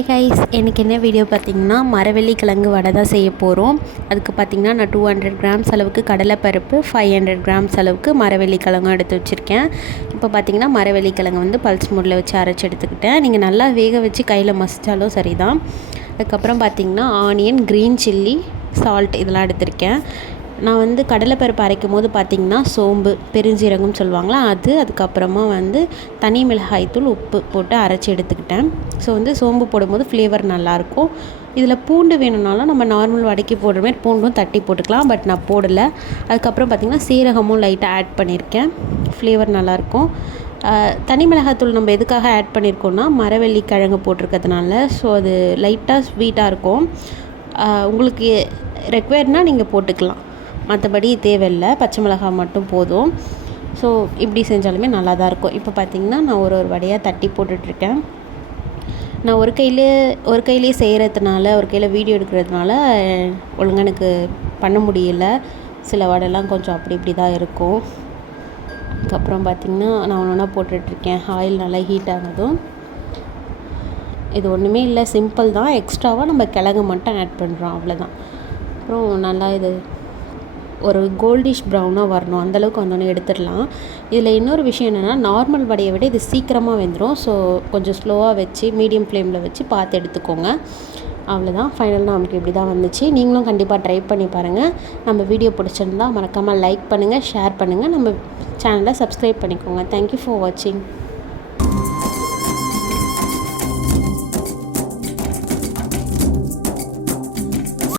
Hi guys, எனக்கு என்ன video பார்த்திங்கன்னா மரவள்ளி கிழங்கு வடை தான் செய்ய போகிறோம். அதுக்கு பார்த்திங்கன்னா நான் 200 கிராம்ஸ் அளவுக்கு கடலைப்பருப்பு, 500 கிராம்ஸ் அளவுக்கு மரவள்ளி கிழங்கும் எடுத்து வச்சுருக்கேன். இப்போ பார்த்திங்கன்னா மரவள்ளி கிழங்கு வந்து பல்ஸ் மூடில் வச்சு அரைச்சி எடுத்துக்கிட்டேன். நீங்கள் நல்லா வேக வச்சு கையில் மசித்தாலும் சரி தான். அதுக்கப்புறம் பார்த்திங்கன்னா ஆனியன், க்ரீன் சில்லி, சால்ட் இதெல்லாம் எடுத்திருக்கேன். நான் வந்து கடலைப்பருப்பு அரைக்கும் போது பார்த்திங்கன்னா சோம்பு, பெருஞ்சீரகம் சொல்லுவாங்களா அது, அதுக்கப்புறமா வந்து தனி மிளகாய்த்தூள், உப்பு போட்டு அரைச்சி எடுத்துக்கிட்டேன். ஸோ வந்து சோம்பு போடும்போது ஃப்ளேவர் நல்லாயிருக்கும். இதில் பூண்டு வேணும்னாலும் நம்ம நார்மல் வடைக்கு போடுற மாதிரி பூண்டும் தட்டி போட்டுக்கலாம், பட் நான் போடலை. அதுக்கப்புறம் பார்த்திங்கன்னா சீரகமும் லைட்டாக ஆட் பண்ணியிருக்கேன், ஃப்ளேவர் நல்லாயிருக்கும். தனி மிளகாய்த்தூள் நம்ம எதுக்காக ஆட் பண்ணியிருக்கோன்னா மரவள்ளி கிழங்கு போட்டிருக்கிறதுனால. ஸோ அது லைட்டாக ஸ்வீட்டாக இருக்கும். உங்களுக்கு ரெக்வயர்னால் நீங்கள் போட்டுக்கலாம், மற்றபடி தேவையில்லை. பச்சை மிளகாய் மட்டும் போதும். ஸோ இப்படி செஞ்சாலுமே நல்லா தான் இருக்கும். இப்போ பார்த்திங்கன்னா நான் ஒரு வடையாக தட்டி போட்டுட்ருக்கேன். நான் ஒரு கையிலே செய்கிறதுனால, ஒரு கையில் வீடியோ எடுக்கிறதுனால ஒழுங்காக எனக்கு பண்ண முடியல. சில வடைலாம் கொஞ்சம் அப்படி இப்படி தான் இருக்கும். அதுக்கப்புறம் பார்த்திங்கன்னா நான் ஒன்றா போட்டுட்ருக்கேன். ஆயில் நல்லா ஹீட் ஆனதும், இது ஒன்றுமே இல்லை, சிம்பிள் தான். எக்ஸ்ட்ராவாக நம்ம கிழங்கு மட்டும் ஆட் பண்ணுறோம், அவ்வளோதான். அப்புறம் நல்லா இது ஒரு கோல்டிஷ் ப்ரௌனாக வரணும், அந்தளவுக்கு வந்தோடனே எடுத்துடலாம். இதில் இன்னொரு விஷயம் என்னென்னா, நார்மல் வடையை விட இது சீக்கிரமாக வெந்துடும். ஸோ கொஞ்சம் ஸ்லோவாக வச்சு மீடியம் ஃப்ளேமில் வச்சு பார்த்து எடுத்துக்கோங்க. அவ்வளோதான். ஃபைனலாக நமக்கு இப்படி தான் வந்துச்சு. நீங்களும் கண்டிப்பாக ட்ரை பண்ணி பாருங்கள். நம்ம வீடியோ பிடிச்சிருந்தால் மறக்காமல் லைக் பண்ணுங்கள், ஷேர் பண்ணுங்கள், நம்ம சேனலை சப்ஸ்கிரைப் பண்ணிக்கோங்க. தேங்க்யூ ஃபார் வாட்சிங்.